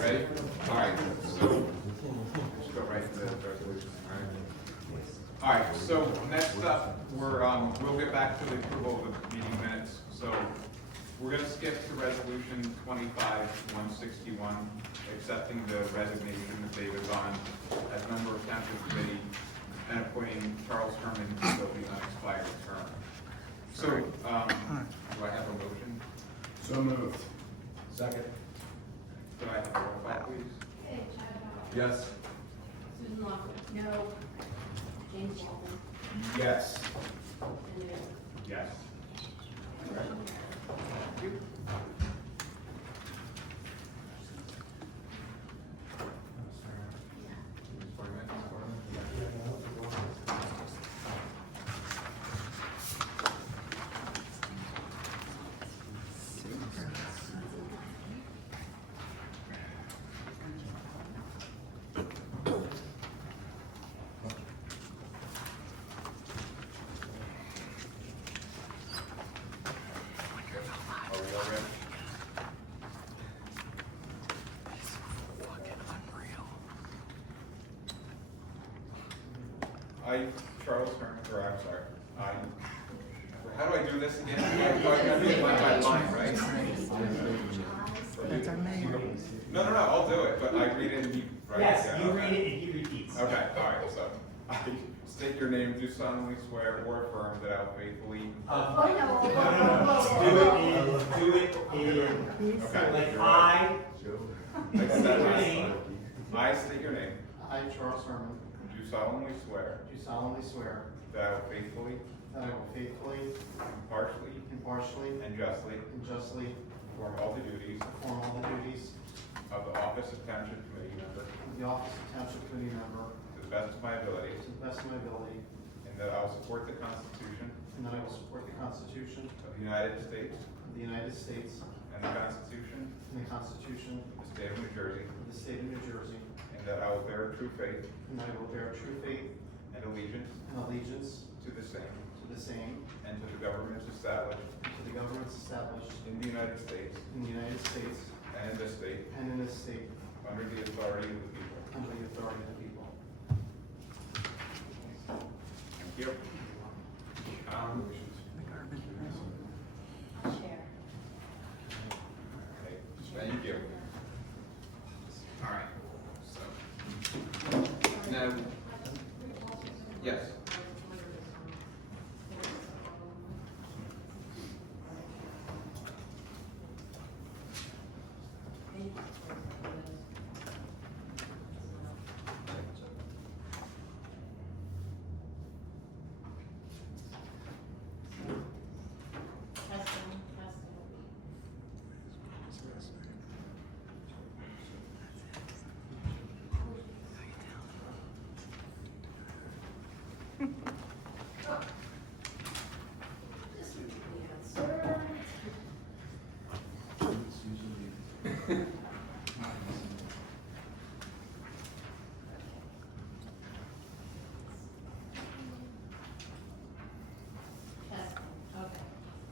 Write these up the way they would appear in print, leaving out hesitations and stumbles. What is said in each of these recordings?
Ready? All right, so let's go right into the resolution. All right, so next up, we'll get back to the approval of the meeting minutes. So we're gonna skip to resolution 25-161, accepting the resignation of David Bond as member of Township Committee and appointing Charles Herman to fill the unexpired term. So, do I have a motion? So moved. Second. Do I have a roll call, please? Okay, Chad Bowles. Yes. Susan Lockwood. No. James Walton. Yes. And Mayor. Yes. All right. Thank you. I, Charles Herman, or I'm sorry, how do I do this again? I do it line by line, right? That's our mayor. No, I'll do it, but I read it and you, right? Yes, Yeah, you okay. read it and he repeats. Okay, all right, so, I state your name, do solemnly swear or affirm that I will faithfully. Do it in, Okay. like I, I state your name, I, Charles Herman, do solemnly swear do solemnly swear that I will faithfully, that I will faithfully, impartially, impartially, and justly and justly perform all the duties perform all the duties of the office of Township Committee member of the office of Township Committee member to the best of my ability, to the best of my ability, and that I will support the Constitution and that I will support the Constitution of the United States of the United States and the Constitution and the Constitution of the State of New Jersey, of the State of New Jersey, and that I will bear true faith and that I will bear true faith and allegiance and allegiance to the same to the same and to the governments established and to the governments established in the United States in the United States and in this state and in this state under the authority of the people. under the authority of the people. Thank you. Chair. Okay, thank you. All right, so, now, yes.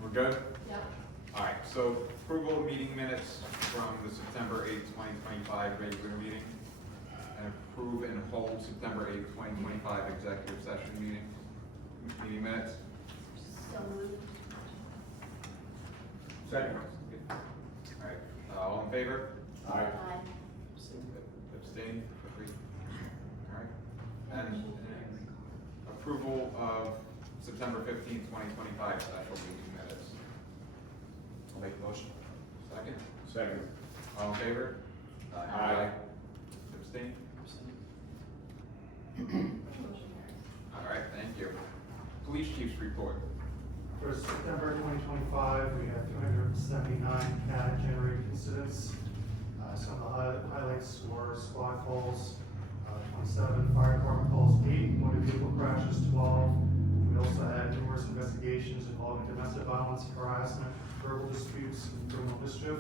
We're good? Yep. All right, so approval of meeting minutes from the September 8th, 2025 regular meeting, and approve and hold September 8th, 2025 executive session meeting minutes. So moved. Second. All right, all in favor? Aye. Abstain? Agree? All right. And approval of September 15th, 2025 special meeting minutes. I'll make a motion. Second? Second. All in favor? Aye. Abstain? All right, thank you. Police chief's report. For September 2025, we had 379 CAD generated incidents. Some of the highlights were squad calls, 27 fire department calls, 8 motor vehicle crashes, 12. We also had numerous investigations involving domestic violence, harassment, verbal disputes, and criminal mischief.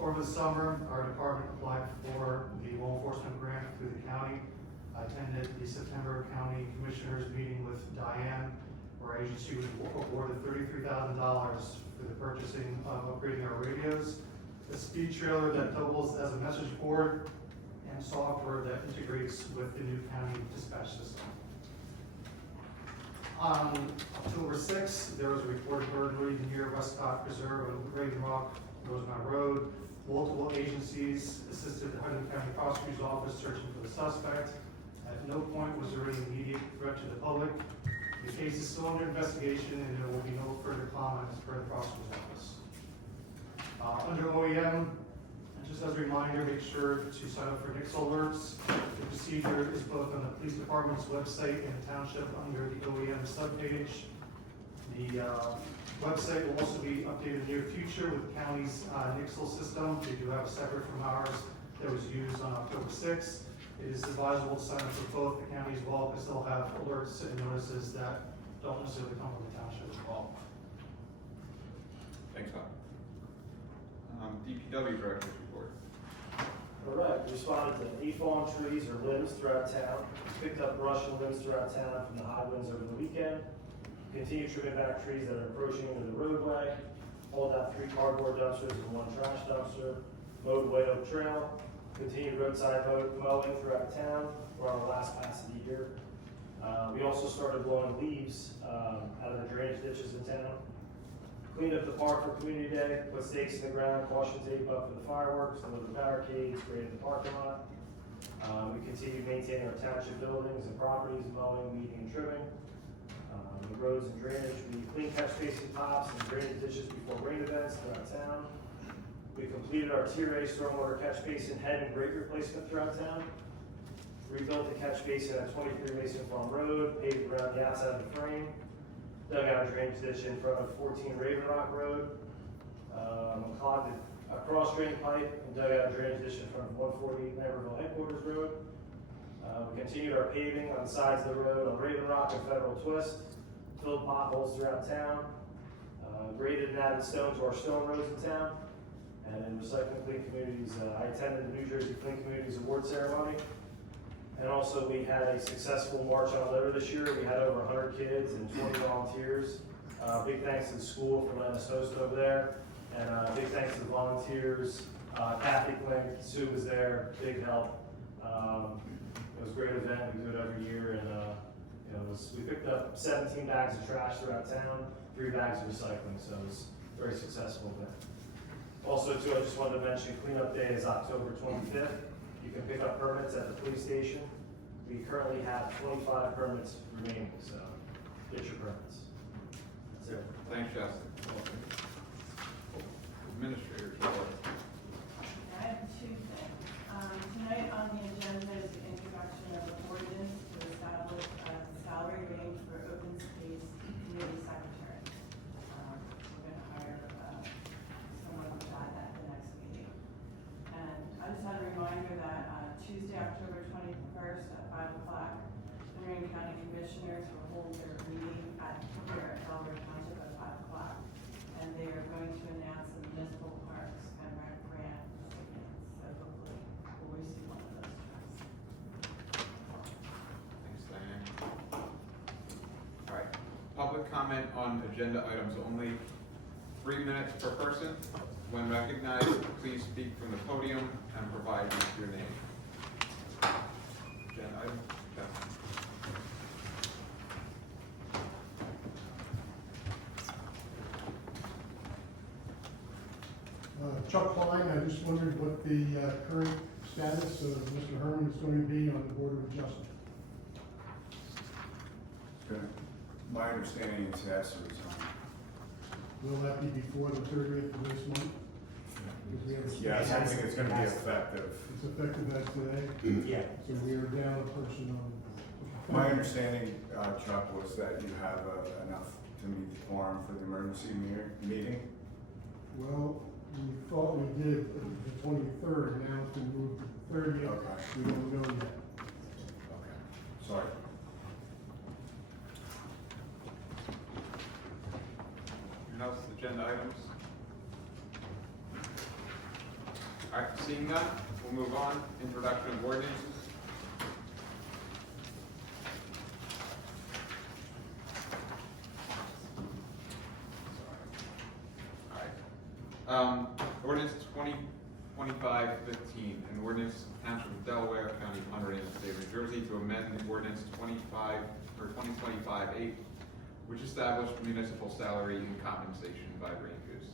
Over the summer, our department applied for the law enforcement grant through the county. I attended the September County Commissioners meeting with Diane, where I agency was awarded $33,000 for the purchasing of upgrading our radios, a speed trailer that doubles as a message board, and software that integrates with the new county dispatch system. On October 6th, there was a reported burglary near Westcott Preserve on Raven Rock, Rosemount Road. Multiple agencies assisted the Hudson County Prosecutor's Office searching for the suspect. At no point was there any immediate threat to the public. The case is still under investigation and there will be no further comments per the Prosecutor's Office. Under OEM, and just as a reminder, make sure to sign up for NICS alerts. The procedure is both on the police department's website and Township under the OEM subpage. The website will also be updated in the near future with the county's NICSL system. They do have a separate from ours that was used on October 6th. It is advisable to sign up for both the county as well, because they'll have alerts and notices that don't necessarily come from the township as well. Thanks, Bob. DPW Director's report. All right, we responded to 8 fallen trees or limbs throughout town, picked up brush and limbs throughout town from the high winds over the weekend, continued trimming back trees that are encroaching into the roadway, hauled out 3 cardboard dumpsters and 1 trash dumpster, mowed White Oak Trail, continued roadside mowing throughout town. We're on the last pass of the year. We also started blowing leaves out of the drainage ditches in town. Cleaned up the park for Community Day, put stakes in the ground, caution tape up for the fireworks, delivered barricades, graded the parking lot. We continued maintaining our township buildings and properties, mowing, weeding, and trimming. The roads and drainage, we cleaned catch basin tops and drainage ditches before rain events throughout town. We completed our Tier A stormwater catch basin head and grate replacement throughout town. Rebuilt the catch basin at 23 Mason Farm Road, paved around the outside of the frame. Dug out a drainage ditch in front of 14 Raven Rock Road. Clogged a cross drain pipe and dug out a drainage ditch in front of 148 Lambertville Headquarters Road. We continued our paving on the sides of the road on Raven Rock and Federal Twist. Filled potholes throughout town. Graded and added stone to our stone roads in town. And in Recycling Clean Communities, I attended the New Jersey Clean Communities Award ceremony. And also we had a successful March on Litter this year. We had over 100 kids and 20 volunteers. Big thanks to the school for letting us host over there. And big thanks to the volunteers. Kathy Klink, Sue was there, big help. It was a great event, we do it every year. And we picked up 17 bags of trash throughout town, 3 bags of recycling, so it was a very successful event. Also too, I just wanted to mention cleanup day is October 25th. You can pick up permits at the police station. We currently have 25 permits remaining, so get your permits. That's it. Thanks, Justin. Administrator's report. I have 2 things. Tonight on the agenda is the introduction of an ordinance to establish a salary range for open space committee secretary. We're going to hire someone to that at the next meeting. And I just had a reminder that Tuesday, October 21st at 5 o'clock, the Marion County Commissioners will hold their meeting here at Delaware Township at 5 o'clock. And they are going to announce the municipal parks and rec grant recipients. So hopefully we'll receive one of those checks. Thanks, Diane. All right, public comment on agenda items only. 3 minutes per person. When recognized, please speak from the podium and provide your name. Agenda item, Justin. Chuck Klein, I just wondered what the current status of Mr. Herman is going to be on the Board of Adjustment. My understanding is he has to resign. Will that be before the 30th of this month? Because we have a- Yes, I think it's gonna be effective. It's effective as today, Yeah. so we are down a person on. My understanding, Chuck, was that you have enough to meet the quorum for the emergency meeting. Well, we thought we did the 23rd, now it's been moved to the 30th. Okay. We don't know yet. Okay, sorry. Anything else, agenda items? All right, seeing none, we'll move on. Introduction of ordinances. Ordinance 2025-15, an ordinance Township of Delaware, County of Hunterdon, State of New Jersey, to amend ordinance 2025-8, which established municipal salary and compensation by ranges.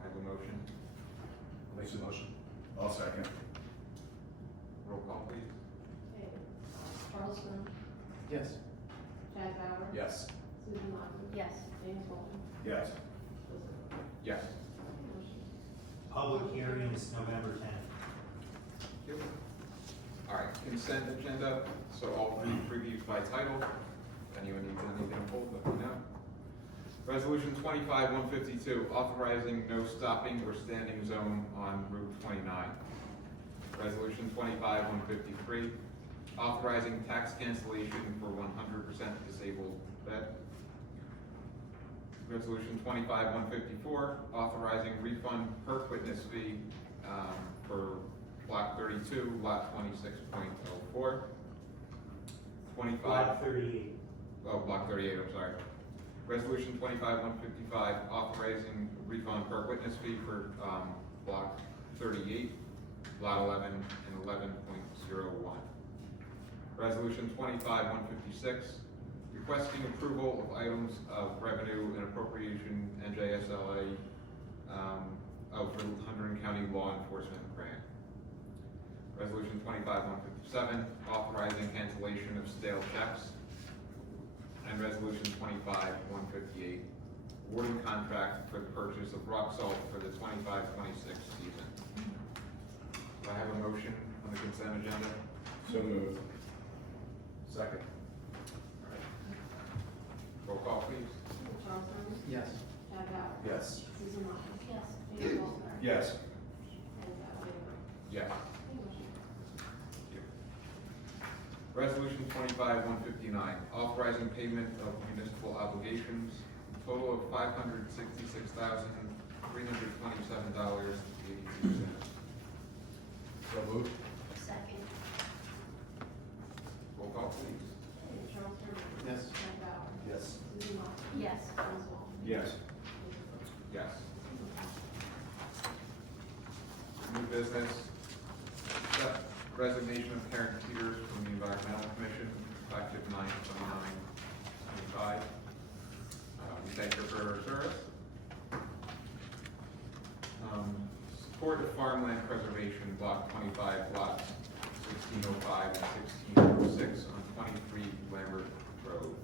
I have a motion. Make the motion. I'll second. Roll call, please. Okay, Charles Smith, Yes. Chad Bauer. Yes. Susan Lockwood. Yes. James Walton. Yes. Yes. Motion. Public hearing is November 10th. All right, consent agenda, so I'll read previews by title. If anyone needs anything pulled, let me know. Resolution 25-152, authorizing no stopping or standing zone on Route 29. Resolution 25-153, authorizing tax cancellation for 100% disabled vet. Resolution 25-154, authorizing refund per witness fee for Block 32, Lot 26.04. 25. Block 38. Oh, Block 38, I'm sorry. Resolution 25-155, authorizing refund per witness fee for Block 38, Lot 11, and 11.01. Resolution 25-156, requesting approval of items of revenue and appropriation NJSLA for the Hunterdon County Law Enforcement Grant. Resolution 25-157, authorizing cancellation of stale checks. And Resolution 25-158, awarding contract for the purchase of rock salt for the 25-26 season. Do I have a motion on the consent agenda? So moved. Second. Roll call, please. Charles Smith, Yes. Chad Bauer. Yes. Susan Lockwood. Yes. James Walton. Yes. And Wade. Yes. Motion. Resolution 25-159, authorizing payment of municipal obligations, total of $566,327.82. So moved. Second. Roll call, please. Okay, Charles Smith. Yes. Chad Bauer. Yes. Susan Lockwood. Yes. James Walton. Yes. Yes. New business, accept resignation of Karen Peters from the Environmental Commission, effective 9/29/25. We thank her for her service. Support of farmland preservation, block 25, lots 1605 and 1606 on 23 Lambert Road.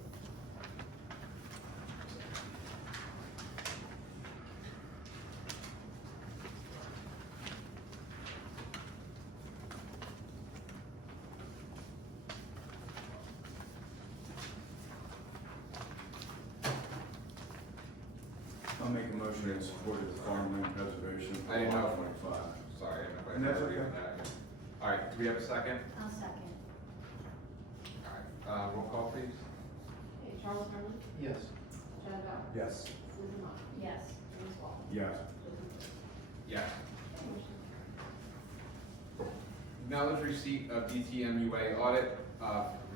I'll make a motion in support of the farmland preservation. I didn't know. 25. Sorry, I didn't know if I And that's could read okay. that. All right, do we have a second? I'll second. All right, roll call, please. Okay, Charles Smith, Yes. Chad Bauer. Yes. Susan Lockwood. Yes. James Walton. Yes. Yes. Motion. Acknowledge receipt of DTMUA audit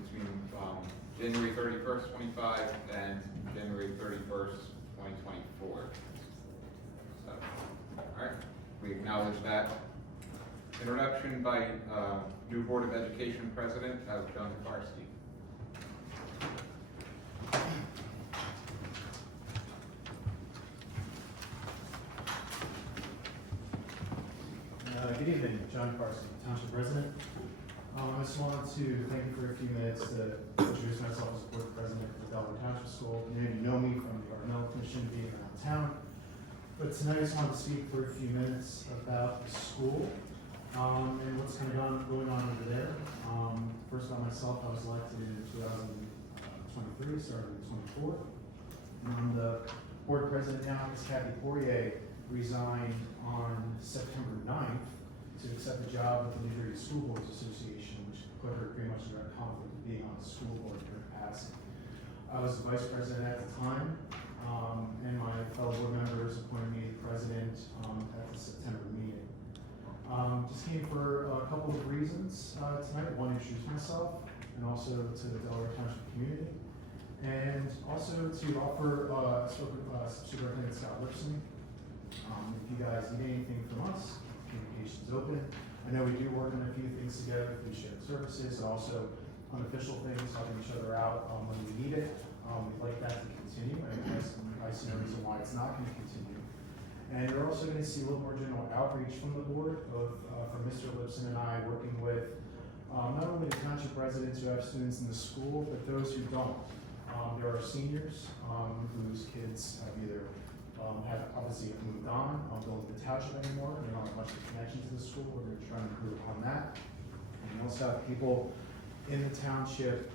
between January 31st, 25 and January 31st, 2024. So, all right, we acknowledge that. Introduction by new Board of Education President, John Kafarski. Good evening, John Carson, Township President. I just wanted to thank you for a few minutes to introduce myself as Board President of the Delaware Township School. Many of you know me from the Environmental Commission being around town. But tonight I just wanted to speak for a few minutes about the school and what's kind of going on over there. First about myself, I was elected in 2023, started in 24. I'm the Board President now, because Kathy Poirier resigned on September 9th to accept the job with the New Jersey School Boards Association, which put her pretty much in direct conflict of being on the school board in her capacity. I was the vice president at the time, and my fellow board members appointed me president at the September meeting. Just came for a couple of reasons tonight. One, introduce myself, and also to the Delaware Township community, and also to offer Superintendent Scott Lipson If you guys need anything from us, communication's open. I know we do work on a few things together through shared services, and also unofficial things, helping each other out when we need it. We'd like that to continue, and I see no reason why it's not gonna continue. And you're also gonna see a little more general outreach from the board, both from Mr. Lipson and I, working with not only the township residents who have students in the school, but those who don't. There are seniors whose kids have either have obviously moved on, don't live in the township anymore, they don't have much of a connection to the school, we're gonna try and improve on that. And we also have people in the township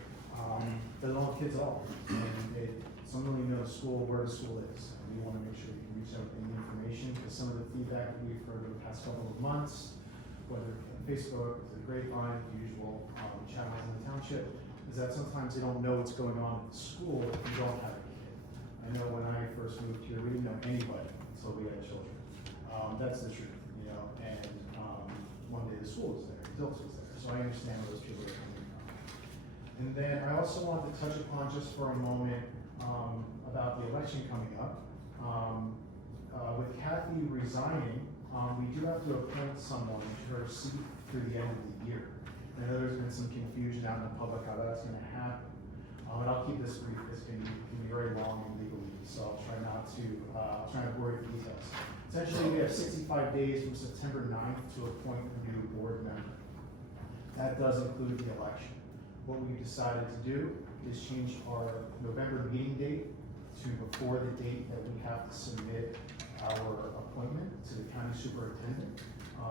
that don't have kids at all, and they don't really know where the school is. And we wanna make sure we can reach out with any information, because some of the feedback that we've heard over the past couple of months, whether on Facebook, the grapevine, the usual channels in the township, is that sometimes they don't know what's going on at the school if you don't have a kid. I know when I first moved here, we didn't know anybody until we had children. That's the truth, you know, and one day the school was there, Dilks was there, so I understand where those people are coming from. And then I also want to touch upon just for a moment about the election coming up. With Kathy resigning, we do have to appoint someone to her seat through the end of the year. I know there's been some confusion out in the public how that's gonna happen. And I'll keep this brief, this can be very long and legally, so I'll try not to bore you with details. Essentially, we have 65 days from September 9th to appoint a new board member. That does include the election. What we've decided to do is change our November meeting date to before the date that we have to submit our appointment to the county superintendent.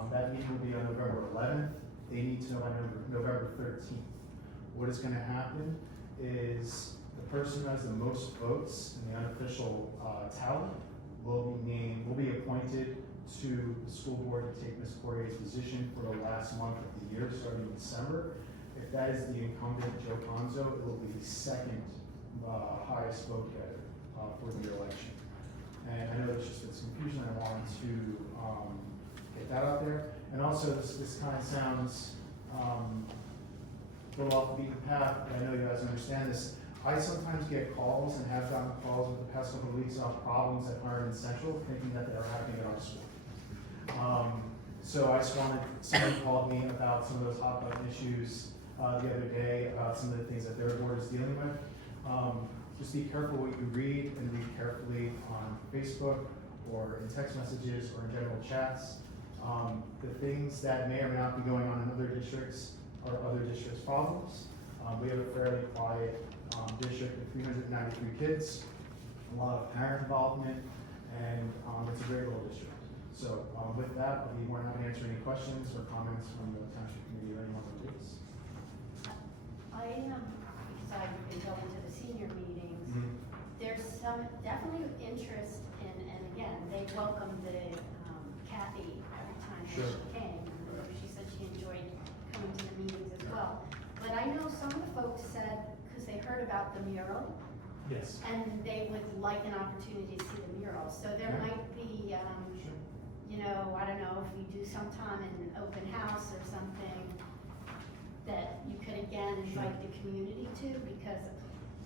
That meeting will be on November 11th. They need to know by November 13th. What is gonna happen is the person who has the most votes in the unofficial tally will be appointed to the school board to take Ms. Poirier's position for the last month of the year, starting in December. If that is the incumbent, Joe Conzo, it will be the second highest vote getter for the election. And I know there's just been some confusion, I wanted to get that out there. And also, this kind of sounds a little off the beaten path, but I know you guys understand this. I sometimes get calls and have gotten calls over the past couple of weeks on problems at Iron Central, thinking that they are happening at our school. So I just wanted, someone called me about some of those hot button issues the other day, about some of the things that their board is dealing with. Just be careful what you read, and read carefully on Facebook or in text messages or in general chats. The things that may or may not be going on in other districts are other districts' problems. We have a fairly quiet district with 393 kids, a lot of parent involvement, and it's a great little district. So with that, I'll be more than happy to answer any questions or comments from the township committee or anyone who is. I am excited to go into the senior meetings. There's some definitely interest in, and again, they welcomed the Kathy every time that she came. And she said she enjoyed coming to the meetings as well. But I know some of the folks said, because they heard about the mural, Yes. and they would like an opportunity to see the mural. So there Yeah. might be, you know, I don't know, if you do sometime an open house or something that you could again invite the community to, because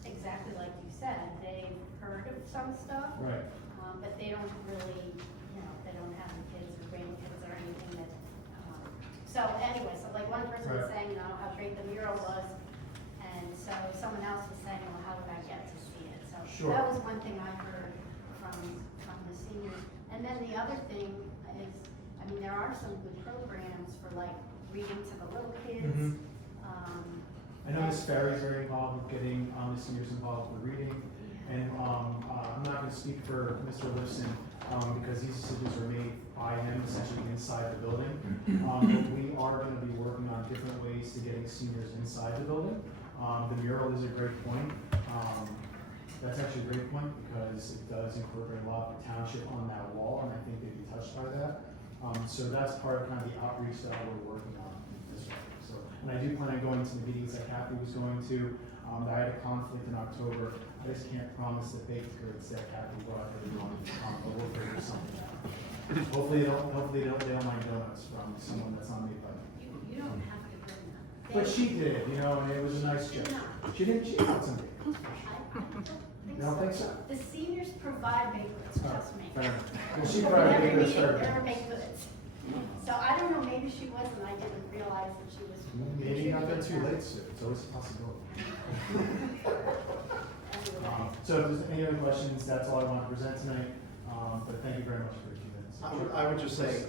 exactly like you said, they've heard of some stuff, Right. but they don't really, you know, they don't have the kids or grandkids or anything that, so anyway, so like one person was Right. saying, you know, how great the mural was, and so someone else was saying, well, how did I get to see it? So Sure. that was one thing I heard from the seniors. And then the other thing is, I mean, there are some good programs for like reading to the little kids. I know Ms. Ferry's very involved with getting the seniors involved with reading. And I'm not gonna speak for Mr. Lipson, because these decisions are made by him essentially inside the building. But we are gonna be working on different ways to getting seniors inside the building. The mural is a great point. That's actually a great point, because it does incorporate a lot of the township on that wall, and I think they'd be touched by that. So that's part of kind of the outreach that we're working on this way. So, and I do plan on going to the meetings that Kathy was going to. I had a conflict in October. I just can't promise the baked goods that Kathy brought everyone, but we'll figure something out. Hopefully they don't mind donuts from someone that's not made by me. You don't have to bring them. But she did, you know, and it was a nice joke. She didn't cheat on somebody. I don't think think You don't so. think so? The seniors provide baked goods, trust me. Fair enough. Well, she At provided every baked goods meeting, for there are everybody. baked goods. So I don't know, maybe she was and I didn't realize that she was. Maybe you got there too contributing late, Sue. It's always a possibility. Anyway. So if there's any other questions, that's all I want to present tonight. But thank you very much for your 2 minutes. I would just say,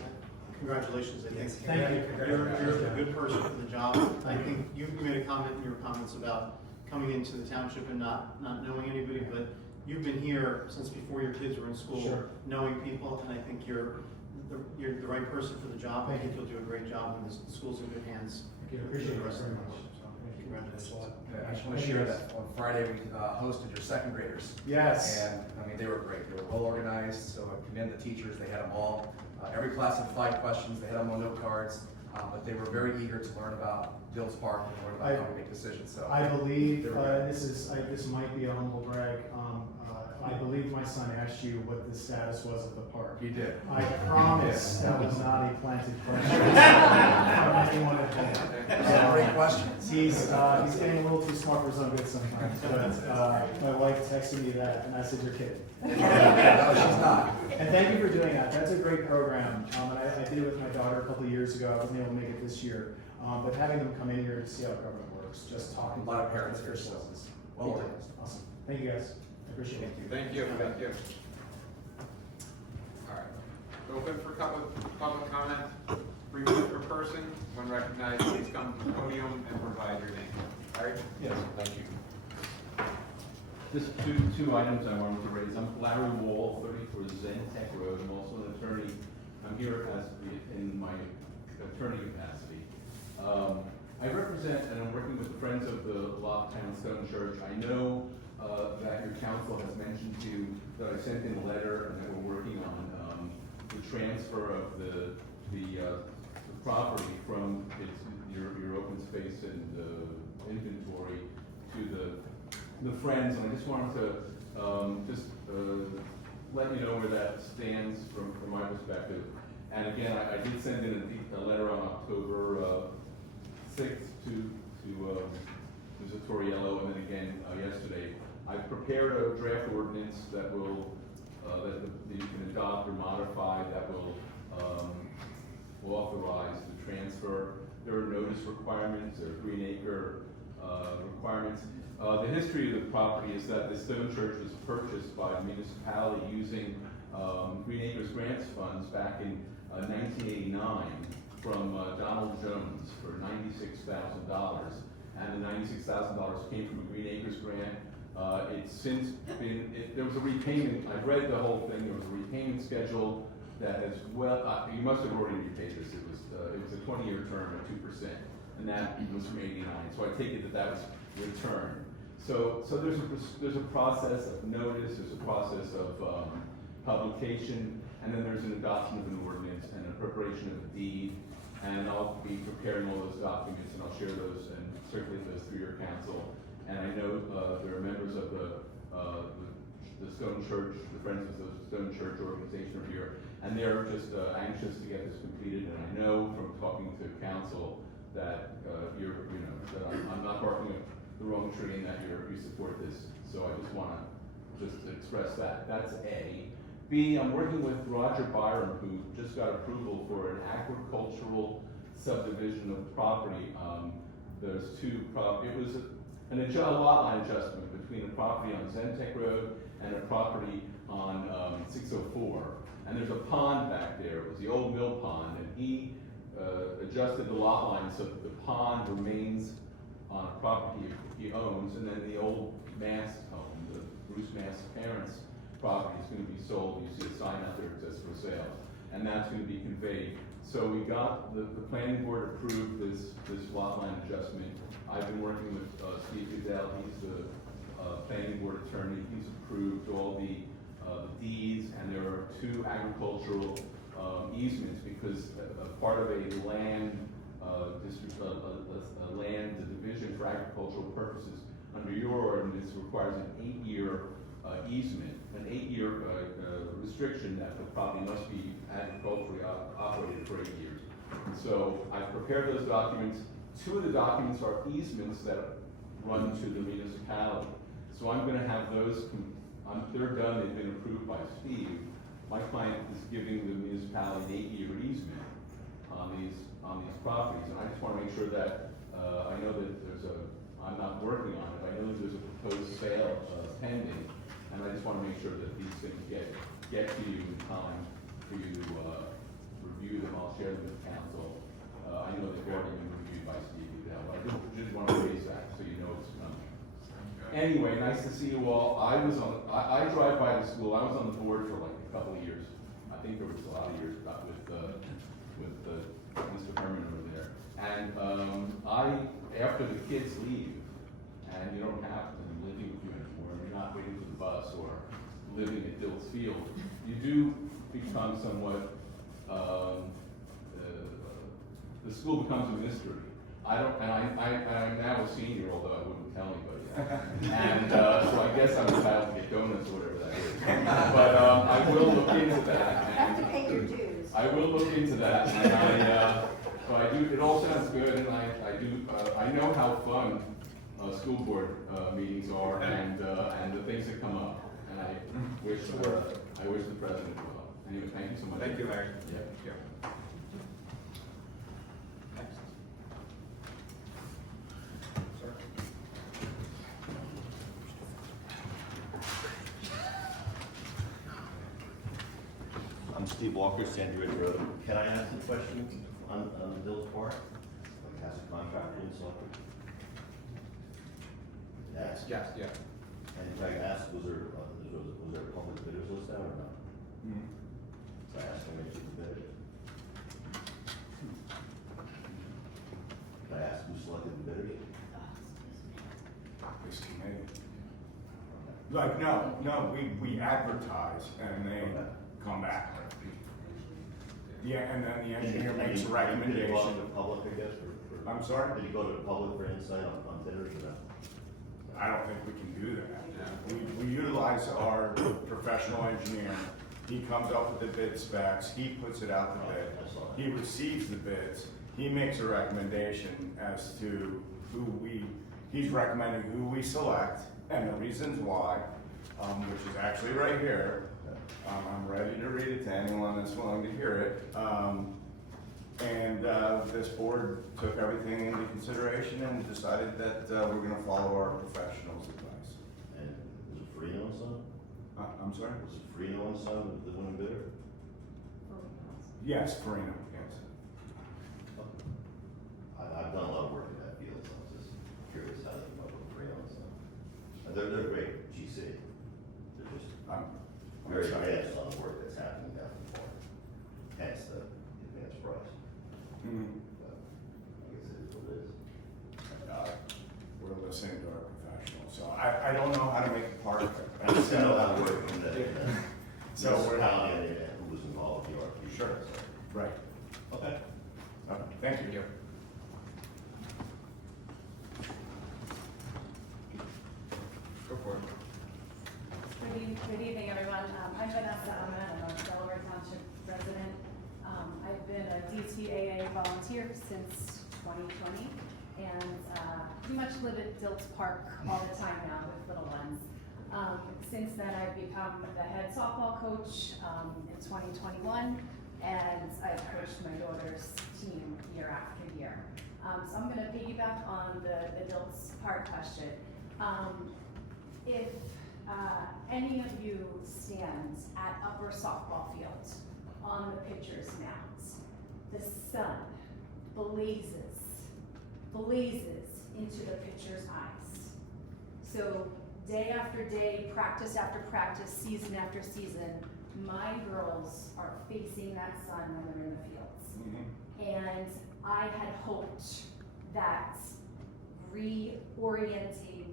congratulations, I think. Thank you. You're a good person for the job. I think you made a comment in your comments about coming into the township and not knowing anybody, but you've been here since before your kids were in school, Sure. knowing people, and I think you're the right person for the job. I Thank think you. you'll do a great job, and the school's in good hands. Thank you. Appreciate it very much. So, thank you. Congratulations. I just want to share that on Friday, we hosted your second graders. Yes. And, I mean, they were great. They were well organized, so I commend the teachers. They had them all. Every class had 5 questions. They had them on note cards. But they were very eager to learn about Dills Park and learn about how we make decisions, so. I believe, They were this might be a humble brag. I believe my son asked you what the status was of the park. You did. I promise that was not a planted question. From anyone at home. Those are great questions. He's getting a little too smart for his own good sometimes, but my wife texted me that, and I said, "You're kidding." No, she's not. And thank you for doing that. That's a great program. And I did it with my daughter a couple of years ago. I wasn't able to make it this year. But having them come in here to see how government works, just talking. A lot of to parents here, so officials. it's well organized. Awesome. Thank you, guys. I appreciate it. Thank you, thank you. All right, open for public comment. 3 minutes per person. When recognized, please come to the podium and provide your name. All right? Yes, thank you. Just two items I wanted to raise. I'm Larry Wall, 34 Zen-Tech Road. I'm also an attorney. I'm here in my attorney capacity. I represent, and I'm working with Friends of the Locktown Stone Church. I know that your council has mentioned to you that I sent in a letter and that we're working on the transfer of the property from your open space and inventory to the Friends, and I just wanted to let you know where that stands from my perspective. And again, I did send in a letter on October 6th to Mr. Torriello, and then again yesterday. I've prepared a draft ordinance that will that you can adopt or modify that will authorize the transfer. There are notice requirements, there are green acre requirements. The history of the property is that the Stone Church was purchased by the municipality using Green Acres grants funds back in 1989 from Donald Jones for $96,000. And the $96,000 came from a Green Acres grant. It's since been, there was a repayment, I've read the whole thing, there was a repayment schedule that has you must have already repaid this. It was a 20-year term at 2%, and that was from '89. So I take it that was returned. So there's a process of notice, there's a process of publication, and then there's an adoption of an ordinance and a preparation of a deed. And I'll be preparing all those documents, and I'll share those and circulate those through your council. And I know there are members of the Stone Church, the Friends of the Stone Church organization are here, and they're just anxious to get this completed. And I know from talking to council that that I'm not barking up the wrong tree and that you support this. So I just want to express that. That's A. B, I'm working with Roger Byram, who just got approval for an agricultural subdivision of property. There's two property. It was a lot line adjustment between a property on Zen-Tech Road and a property on 604. And there's a pond back there. It was the old mill pond, and he adjusted the lot line so that the pond remains on a property he owns, and then the old Mast home, the Bruce Mast's parents' property, is going to be sold. You see a sign out there that says for sale, and that's going to be conveyed. So we got the planning board approved this lot line adjustment. I've been working with Steve Goodell. He's the planning board attorney. He's approved all the deeds, and there are 2 agricultural easements because part of a land division for agricultural purposes under your ordinance requires an 8-year easement, an 8-year restriction that the property must be agriculturally operated for 8 years. And so I've prepared those documents. 2 of the documents are easements that run to the municipality. So I'm gonna have those, they're done, they've been approved by Steve. My client is giving the municipality an 8-year easement on these properties, and I just wanna make sure that, I know that I'm not working on it, but I know that there's a proposed sale pending, and I just wanna make sure that these things get to you in time for you to review them. I'll share them with council. I know they've already been reviewed by Steve now, but I just wanna raise that so you know it's coming. Anyway, nice to see you all. I drive by the school. I was on the board for like a couple of years. I think there was a lot of years with Mr. Herman over there. And after the kids leave, and you don't have them living with you anymore, you're not waiting for the bus or living at Dilt's Field, you do become somewhat, the school becomes a mystery. I'm now a senior, although I wouldn't tell anybody. And so I guess I'm entitled to get donuts or whatever that is. But I will look into that. You have to pay your dues. I will look into that. And so I do. It all sounds good, and I know how fun school board meetings are, and the things that come up. And I wish the president well. Anyway, thank you so much. Thank you, Larry. Yeah. Yeah. Next. Sir. I'm Steve Walker, Sandy Ridge Road. Can I ask a question on Bill's part? Like, has a contractor insulted? Yes. Yes, yeah. And if I asked, was there a public bidders list out or not? So I asked him if he bid it. Can I ask who selected the bidders? This committee. Like, no, we advertise and they come back. Yeah, and then the engineer makes a Did he go recommendation. to the public, I guess, or? I'm sorry? Did he go to the public for insight on bidders or not? I don't think we can do that. We utilize our professional engineer. He comes up with the bid specs, he puts it out to bid. He receives the bids, he makes a recommendation as to he's recommending who we select and the reasons why, which is actually right here. I'm ready to read it to anyone that's willing to hear it. And this board took everything into consideration and decided that we're gonna follow our professional's advice. And was it Farino and Son? I'm sorry? Was it Farino and Son, the winning bidder? Yes, Farino, yes. I've done a lot of work in that field, so I was just curious how they come up with Farino and Son. And they're great, GC. They're just very advanced on the work that's happening down in the park. Hence the advanced price. But I guess it is what it is. We're listening to our professionals, so I don't know how to make it part of it. I just don't know how to work in the So we're- municipality and who was involved, the RFP. Sure. Right. Okay. Thank you. Go for it. Good evening, everyone. I'm Vanessa Ahmed. I'm a Delaware Township resident. I've been a DTAA volunteer since 2020 and pretty much live at Dilt's Park all the time now with little ones. Since then, I've become the head softball coach in 2021, and I've coached my daughter's team year after year. So I'm going to piggyback on the Dilt's Park question. If any of you stand at upper softball field on the pitcher's mound, the sun blazes into the pitcher's eyes. So day after day, practice after practice, season after season, my girls are facing that sun when they're in the fields. And I had hoped that reorienting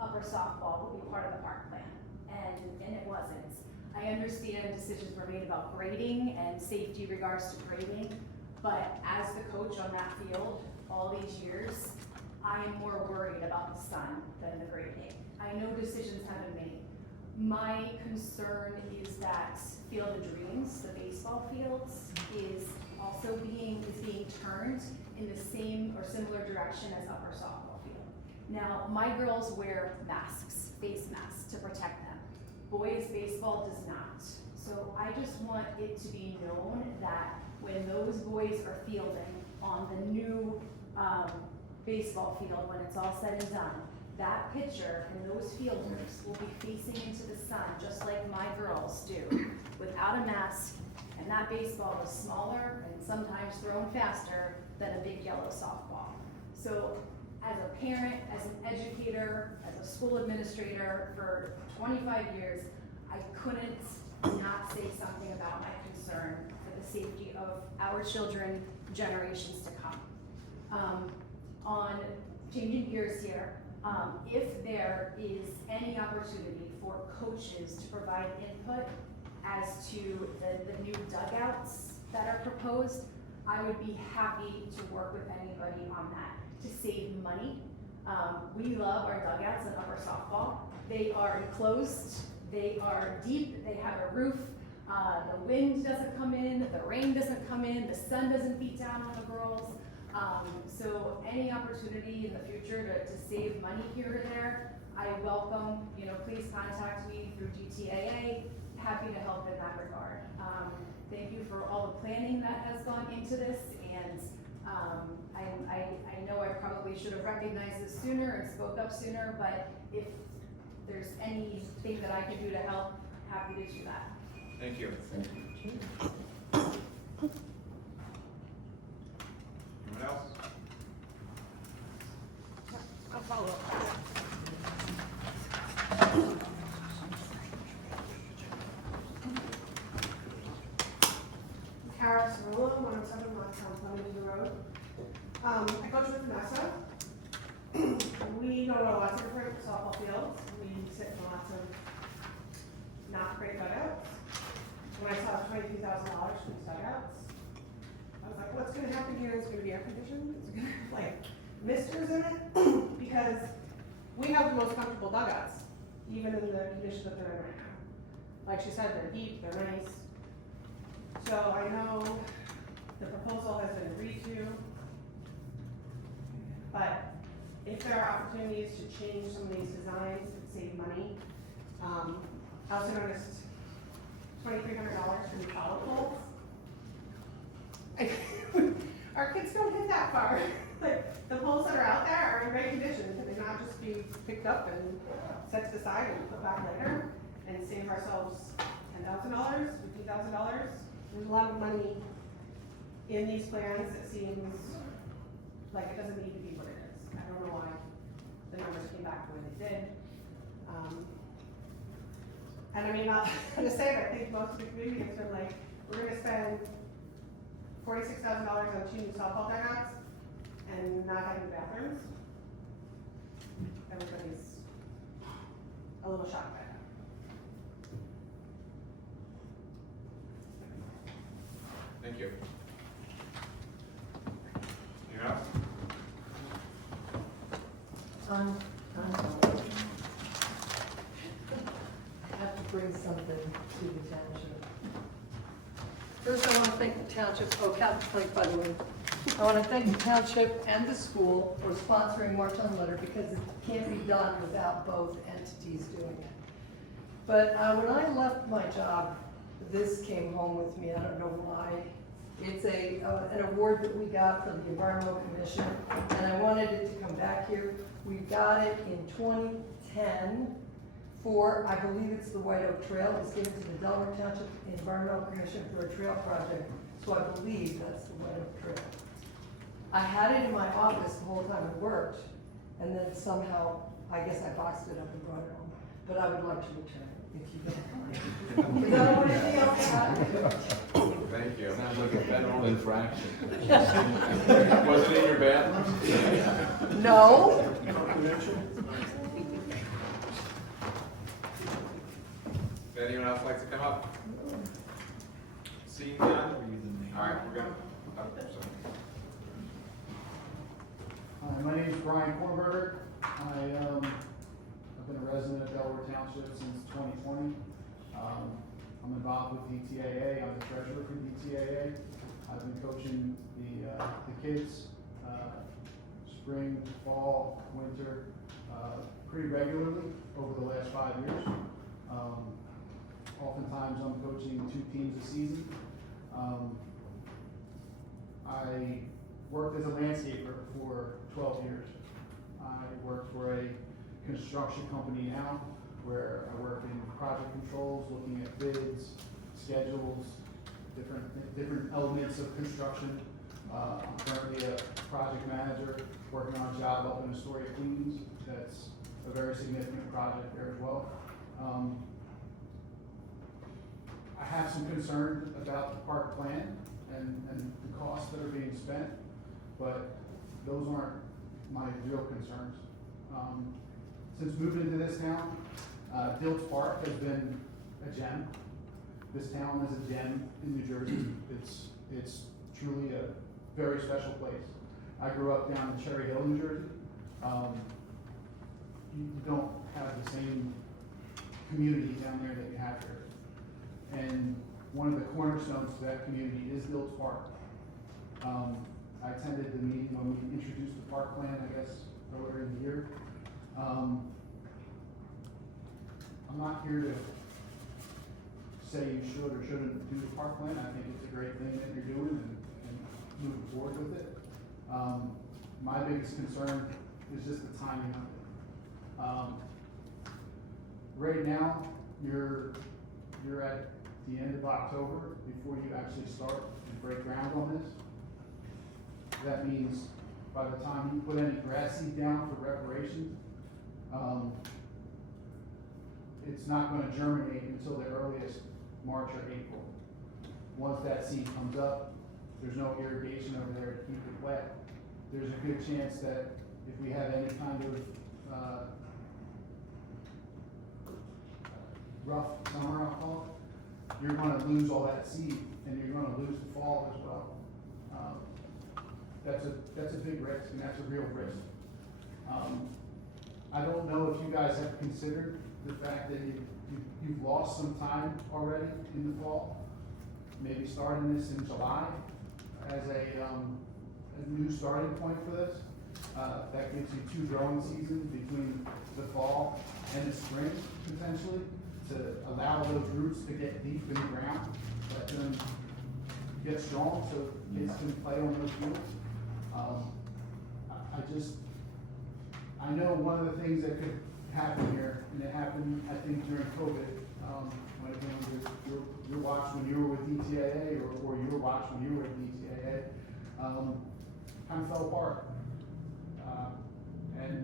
upper softball would be part of the park plan, and it wasn't. I understand decisions were made about grading and safety regards to grading, but as the coach on that field all these years, I am more worried about the sun than the grading. I know decisions have been made. My concern is that Field of Dreams, the baseball fields, is being turned in the same or similar direction as upper softball field. Now, my girls wear masks, face masks to protect them. Boys baseball does not. So I just want it to be known that when those boys are fielding on the new baseball field, when it's all said and done, that pitcher and those fielders will be facing into the sun, just like my girls do, without a mask, and that baseball is smaller and sometimes thrown faster than a big yellow softball. So as a parent, as an educator, as a school administrator for 25 years, I couldn't not say something about my concern for the safety of our children, generations to come. On changing gears here, if there is any opportunity for coaches to provide input as to the new dugouts that are proposed, I would be happy to work with anybody on that to save money. We love our dugouts in upper softball. They are enclosed, they are deep, they have a roof, the wind doesn't come in, the rain doesn't come in, the sun doesn't beat down on the girls. So any opportunity in the future to save money here or there, I welcome, please contact me through GTAA, happy to help in that regard. Thank you for all the planning that has gone into this, and I know I probably should have recognized this sooner and spoke up sooner, but if there's anything that I can do to help, happy to do that. Thank you. Anyone else? I'll follow up. Kara Cirillo, 107 North Town Flemington Road. I coach with Vanessa. We go to lots of different softball fields. We sit in lots of not great dugouts. When I saw $22,000 for these dugouts, I was like, what's gonna happen here? It's gonna be air conditioned? It's gonna have like misters in it? Because we have the most comfortable dugouts, even in the condition that they're in right now. Like she said, they're deep, they're nice. So I know the proposal has been agreed to, but if there are opportunities to change some of these designs and save money, I also noticed $2,300 for new follow poles. Our kids don't hit that far. Like the poles that are out there are in great condition. Can they not just be picked up and set to the side and put back later and save ourselves $10,000, $15,000? There's a lot of money in these plans that seems like it doesn't need to be what it is. I don't know why the numbers came back the way they did. And I mean, not to say that I think most of the community has been like, we're gonna spend $46,000 on 2 new softball dugouts and not having bathrooms. Everybody's a little shocked by that. Thank you. Anyone else? I have to bring something to the township. First, I want to thank the township, by the way. I want to thank the township and the school for sponsoring March on Letter because it can't be done without both entities doing it. But when I left my job, this came home with me, I don't know why. It's an award that we got from the Environmental Commission, and I wanted it to come back here. We got it in 2010 for, I believe it's the White Oak Trail. It's given to the Delaware Township Environmental Commission for a trail project, so I believe that's the White Oak Trail. I had it in my office the whole time it worked, and then somehow, I guess I boxed it up and brought it home. But I would like to return it, if you don't mind. Because I don't want anything else to happen. Thank you. Sounds like a federal infraction. Was it in your bathroom? No. If anyone else likes to come up? Seeing none? All right, we're gonna. Hi, my name is Brian Kornberger. I've been a resident of Delaware Township since 2020. I'm involved with DTAA. I'm the treasurer for DTAA. I've been coaching the kids spring, fall, winter, pretty regularly over the last 5 years. Oftentimes I'm coaching 2 teams a season. I worked as a landscaper for 12 years. I work for a construction company now where I work in project controls, looking at bids, schedules, different elements of construction. I'm currently a project manager working on a job up in Astoria, Queens. That's a very significant project there as well. I have some concern about the park plan and the costs that are being spent, but those aren't my real concerns. Since moving into this town, Dilts Park has been a gem. This town is a gem in New Jersey. It's truly a very special place. I grew up down in Cherry Hill, New Jersey. You don't have the same community down there that you have here. And one of the cornerstones to that community is Dilts Park. I attended the meeting when we introduced the park plan, I guess, earlier in the year. I'm not here to say you should or shouldn't do the park plan. I think it's a great thing that you're doing and moving forward with it. My biggest concern is just the timing of it. Right now, you're at the end of October before you actually start and break ground on this. That means by the time you put any grass seed down for reparation, it's not going to germinate until the earliest March or April. Once that seed comes up, there's no irrigation over there to keep it wet. There's a good chance that if we have any kind of rough summer, I'll call it, you're going to lose all that seed and you're going to lose the fall as well. That's a big risk, and that's a real risk. I don't know if you guys have considered the fact that you've lost some time already in the fall. Maybe starting this in July as a new starting point for this. That gives you 2 growing seasons between the fall and the spring, potentially, to allow those roots to get deep in the ground, let them get strong so kids can play on those fields. I know one of the things that could happen here, and it happened, I think, during COVID, when your watch when you were with DTAA or your watch when you were with DTAA, kind of fell apart. And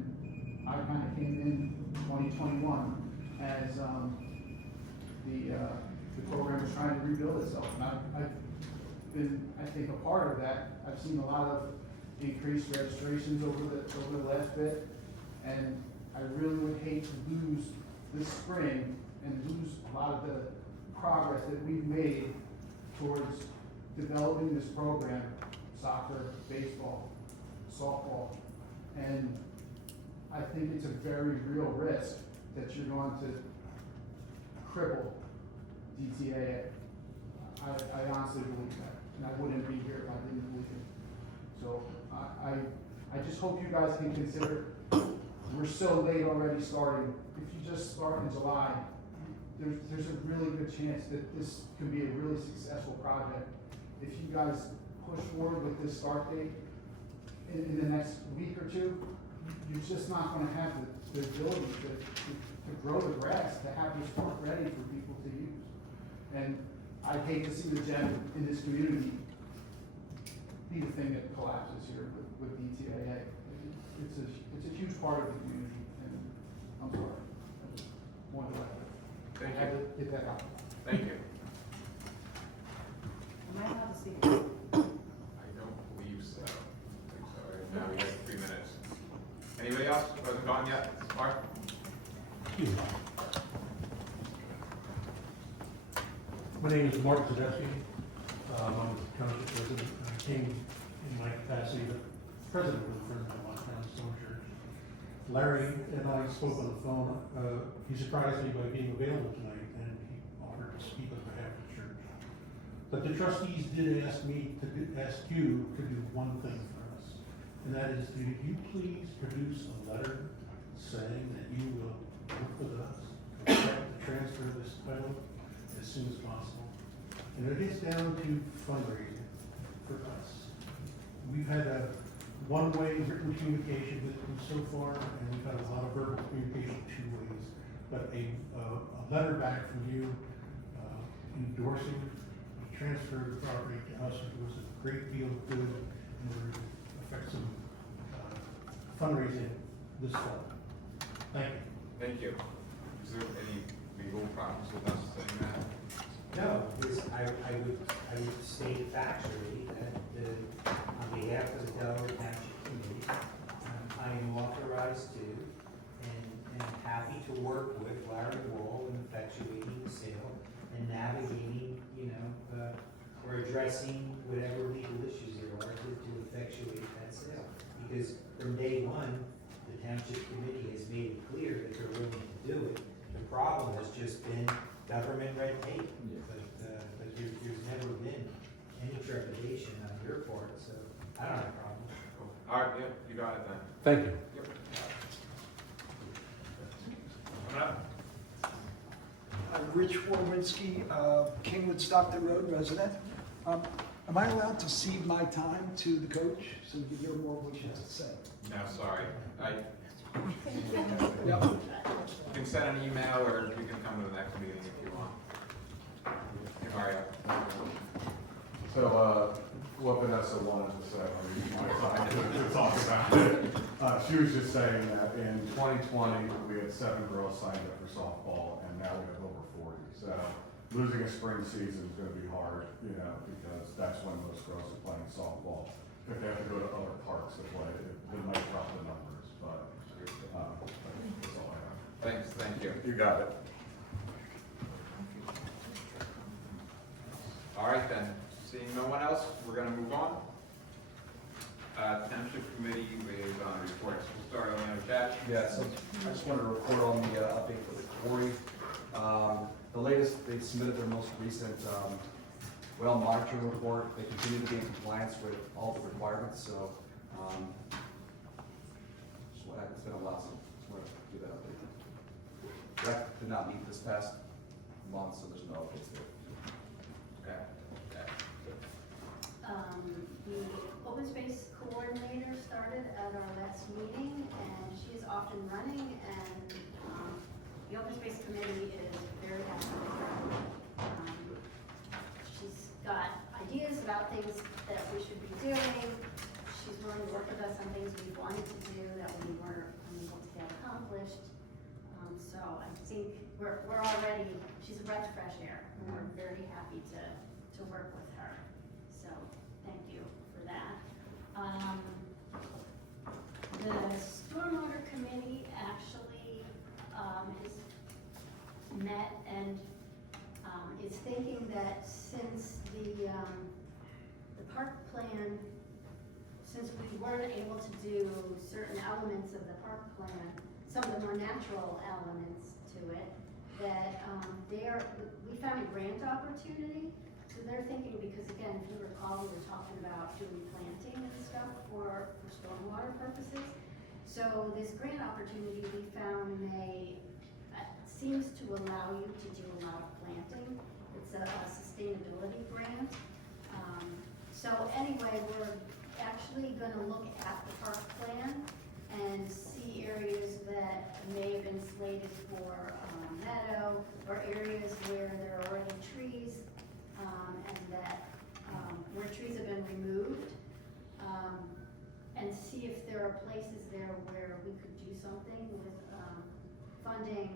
I kind of came in 2021 as the program was trying to rebuild itself. And I've been, I think, a part of that. I've seen a lot of increased registrations over the last bit, and I really would hate to lose this spring and lose a lot of the progress that we've made towards developing this program, soccer, baseball, softball, and I think it's a very real risk that you're going to cripple DTAA. I honestly believe that, and I wouldn't be here if I didn't believe it. So I just hope you guys can consider, we're so late already starting. If you just start in July, there's a really good chance that this could be a really successful project. If you guys push forward with this start date in the next week or 2, you're just not going to have the ability to grow the grass, to have this park ready for people to use. And I'd hate to see the gem in this community be the thing that collapses here with DTAA. It's a huge part of the community, and I'm sorry. I just wanted to Thank I had you. to get that out. Thank you. Am I allowed to speak? I don't believe so. Now we have 3 minutes. Anybody else? Wasn't gone yet? Mark? My name is Mark Zadesky. I'm a township resident. I came in my capacity as president of the Friends of Montana Stone Church. Larry and I spoke on the phone. He surprised me by being available tonight, and he offered to speak on behalf of the church. But the trustees did ask me to ask you to do one thing for us, and that is, could you please produce a letter saying that you will work with us to transfer this title as soon as possible. And it gets down to fundraising for us. We've had a one-way written communication with them so far, and we've had a lot of verbal communication two ways. But a letter back from you endorsing the transfer of the property to us was a great deal of good and will affect some fundraising this fall. Thank you. Thank you. Is there any legal problems with us saying that? No, because I would state factually that on behalf of the Delaware Township Committee, I am authorized to and happy to work with Larry Wall in effectuating the sale and navigating, or addressing whatever legal issues there are to effectuate that sale. Because from day one, the Township Committee has made it clear that they're willing to do it. The problem has just been government red tape. But there's never been any trepidation on your part, so I don't have a problem. Cool. All right, yep, you got it then. Thank you. Yep. Coming up. Rich Warwinski, Kingwood Stockton Road resident. Am I allowed to cede my time to the coach so we can hear more of what she has to say? No, sorry. Yep. You can send an email or you can come to the next meeting if you want. Mario. So, what Vanessa wanted to say, my time to talk about it. She was just saying that in 2020, we had 7 girls signed up for softball, and now we have over 40. So, losing a spring season is going to be hard, because that's when most girls are playing softball. If they have to go to other parks to play, it might drop the numbers, but that's all I have. Thanks, thank you. You got it. All right then, seeing no one else, we're gonna move on. Township Committee liaison reports. We'll start on the chat. Yeah, so I just wanted to report on the update for the quarry. The latest, they submitted their most recent well monitoring report. They continue to be in compliance with all the requirements, so it's been a while, so just wanted to give that update. Rec did not meet this past month, so there's no updates there. Okay. The open space coordinator started at our last meeting, and she is off and running, and the open space committee is very happy with her. She's got ideas about things that we should be doing. She's willing to work with us on things we wanted to do that we weren't able to get accomplished. So I think we're already, she's a breath of fresh air, and we're very happy to work with her. So thank you for that. The stormwater committee actually is met and is thinking that since the park plan, since we weren't able to do certain elements of the park plan, some of the more natural elements to it, that we found a grant opportunity. So they're thinking, because again, if you recall, we were talking about doing planting and stuff for stormwater purposes. So this grant opportunity we found seems to allow you to do a lot of planting. It's a sustainability grant. So anyway, we're actually gonna look at the park plan and see areas that may have been slated for meadow, or areas where there are already trees, and that where trees have been removed, and see if there are places there where we could do something with funding.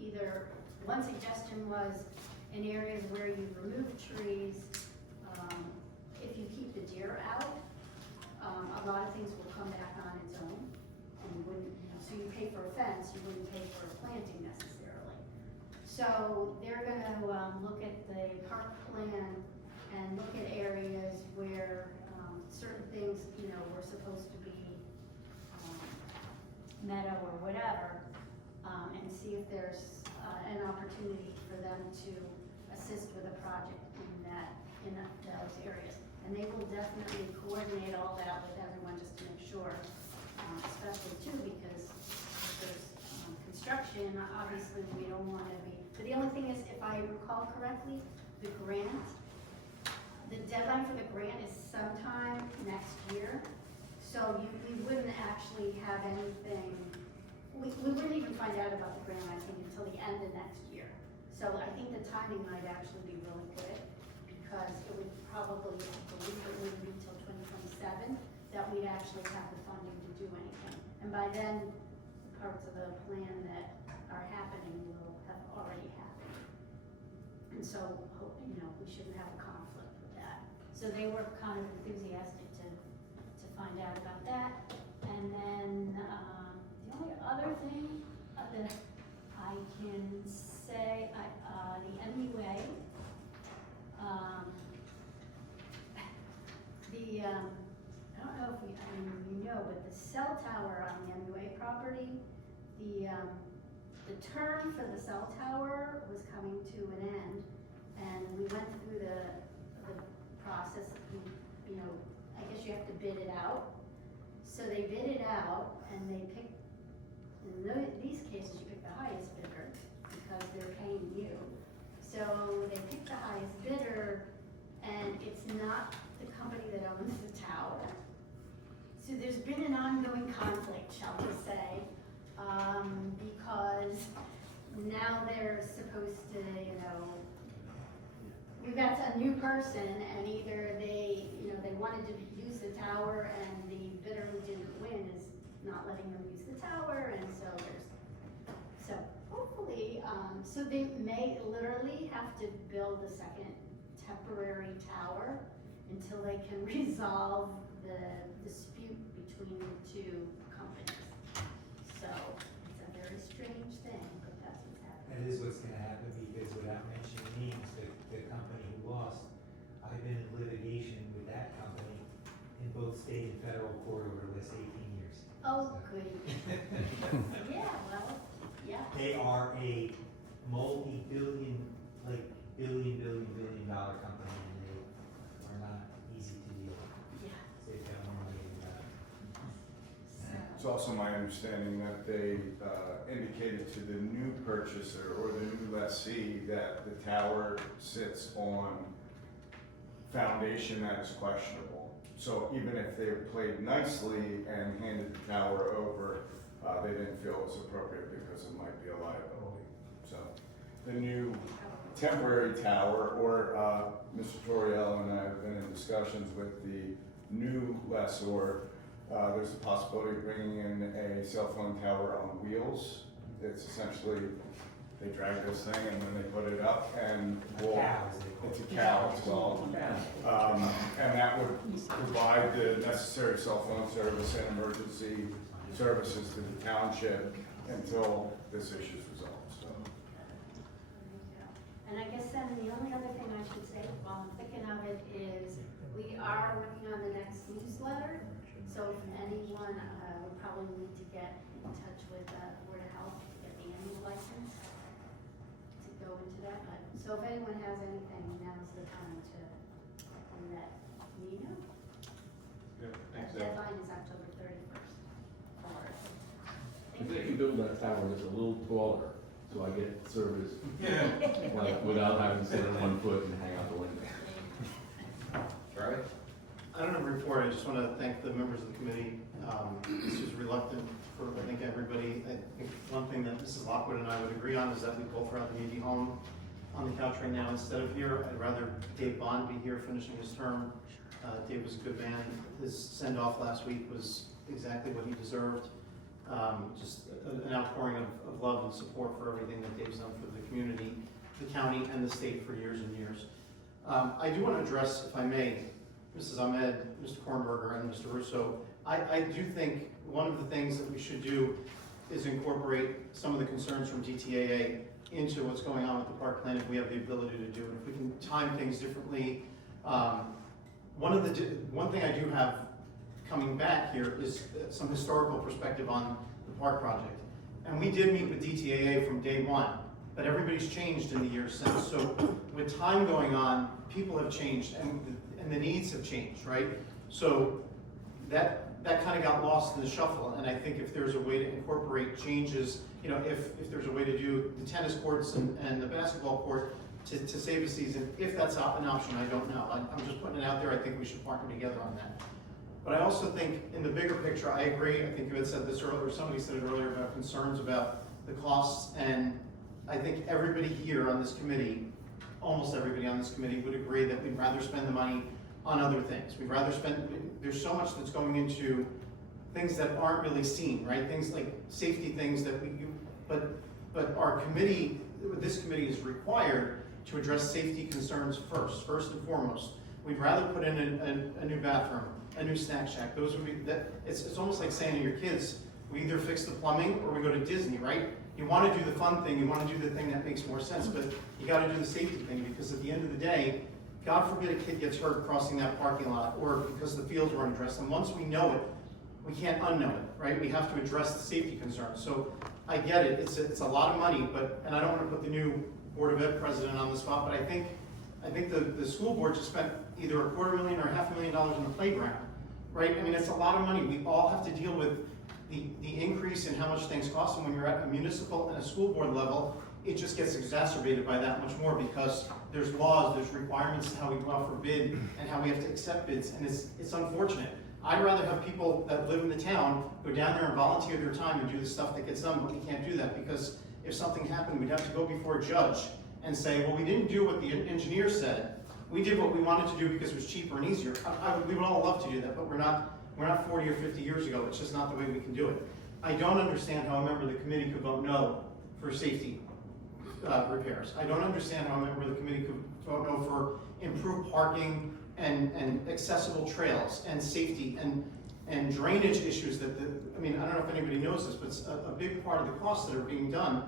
Either one suggestion was in areas where you remove trees, if you keep the deer out, a lot of things will come back on its own, and you wouldn't, so you pay for a fence, you wouldn't pay for planting necessarily. So they're gonna look at the park plan and look at areas where certain things, were supposed to be meadow or whatever, and see if there's an opportunity for them to assist with a project in those areas. And they will definitely coordinate all that with everyone just to make sure especially too, because if there's construction, obviously we don't want to be, but the only thing is, if I recall correctly, the grant, the deadline for the grant is sometime next year. So we wouldn't actually have anything, we wouldn't even find out about the grant, I think, until the end of next year. So I think the timing might actually be really good, because it would probably, I believe it wouldn't be until 2027 that we'd actually have the funding to do anything. And by then, parts of the plan that are happening will have already happened. And so, you know, we shouldn't have a conflict with that. So they were kind of enthusiastic to find out about that. And then, the only other thing that I can say, the MUA, I don't know if you know, but the cell tower on the MUA property, the term for the cell tower was coming to an end, and we went through the process, you know, I guess you have to bid it out. So they bid it out, and they picked, in these cases, you pick the highest bidder, because they're paying you. So they picked the highest bidder, and it's not the company that owns the tower. So there's been an ongoing conflict, shall we say, because now they're supposed to, you know, we've got a new person, and either they, you know, they wanted to use the tower, and the bidder who didn't win is not letting them use the tower, and so so hopefully, so they may literally have to build a second temporary tower until they can resolve the dispute between the two companies. So it's a very strange thing, but that's what's happening. That is what's gonna happen, because without mentioning names, the company who lost, I've been in litigation with that company in both state and federal court over the last 18 years. Oh, goody. Yeah, well, yeah. They are a multi-billion, like billion dollar company, and they are not easy to deal with. Yeah. They've got more money than that. It's also my understanding that they indicated to the new purchaser or the new lessee that the tower sits on foundation that is questionable. So even if they played nicely and handed the tower over, they didn't feel it was appropriate because it might be a liability. So the new temporary tower, or Mr. Toriel and I have been in discussions with the new lessor. There's a possibility of bringing in a cell phone tower on wheels. It's essentially, they drag this thing and then they put it up and it's a cow, it's called. And that would provide the necessary cell phone service and emergency services to the township until this issue is resolved, so. And I guess then the only other thing I should say while I'm thinking of it is we are working on the next newsletter. So if anyone would probably need to get in touch with Board of Health to get the annual license to go into that. But, so if anyone has anything, now's the time to let me know. Yeah, thanks, The deadline is October 31st. If they can build that tower just a little taller, so I get service, like, without having to sit on 1 foot and hang out the window. Charlie? I don't have a report, I just want to thank the members of the committee. This was reluctant for, I think, everybody. I think one thing that Mrs. Lockwood and I would agree on is that we both rather me be home on the couch right now instead of here. I'd rather Dave Bond be here finishing his term. Dave was a good man. His send-off last week was exactly what he deserved. Just an outpouring of love and support for everything that Dave's done for the community, the county, and the state for years and years. I do want to address, if I may, Mrs. Ahmed, Mr. Kornberger, and Mr. Russo. I do think one of the things that we should do is incorporate some of the concerns from DTAA into what's going on with the park plan if we have the ability to do it. If we can time things differently. One thing I do have coming back here is some historical perspective on the park project. And we did meet with DTAA from day one, but everybody's changed in the years since. So with time going on, people have changed and the needs have changed, right? So that that kind of got lost in the shuffle, and I think if there's a way to incorporate changes, if there's a way to do the tennis courts and the basketball court to save a season, if that's an option, I don't know. I'm just putting it out there, I think we should partner together on that. But I also think in the bigger picture, I agree, I think you had said this earlier, somebody said it earlier about concerns about the costs, and I think everybody here on this committee, almost everybody on this committee would agree that we'd rather spend the money on other things. We'd rather spend, there's so much that's going into things that aren't really seen, right? Things like safety things that but our committee, this committee is required to address safety concerns first and foremost. We'd rather put in a new bathroom, a new snack shack. Those would be, it's almost like saying to your kids, we either fix the plumbing or we go to Disney, right? You want to do the fun thing, you want to do the thing that makes more sense, but you got to do the safety thing, because at the end of the day, God forbid a kid gets hurt crossing that parking lot, or because the fields weren't addressed. And once we know it, we can't unknow it, right? We have to address the safety concerns. So I get it, it's a lot of money, and I don't want to put the new Board of Ed president on the spot, but I think the school board just spent either $250,000 or $500,000 on the playground, right? I mean, it's a lot of money. We all have to deal with the increase in how much things cost, and when you're at a municipal and a school board level, it just gets exacerbated by that much more, because there's laws, there's requirements, how we go out for bid, and how we have to accept bids, and it's unfortunate. I'd rather have people that live in the town go down there and volunteer their time and do the stuff that gets done, but we can't do that, because if something happened, we'd have to go before a judge and say, well, we didn't do what the engineer said. We did what we wanted to do because it was cheaper and easier. We would all love to do that, but we're not 40 or 50 years ago. It's just not the way we can do it. I don't understand how a member of the committee could vote no for safety repairs. I don't understand how a member of the committee could vote no for improved parking and accessible trails and safety and drainage issues I mean, I don't know if anybody knows this, but a big part of the costs that are being done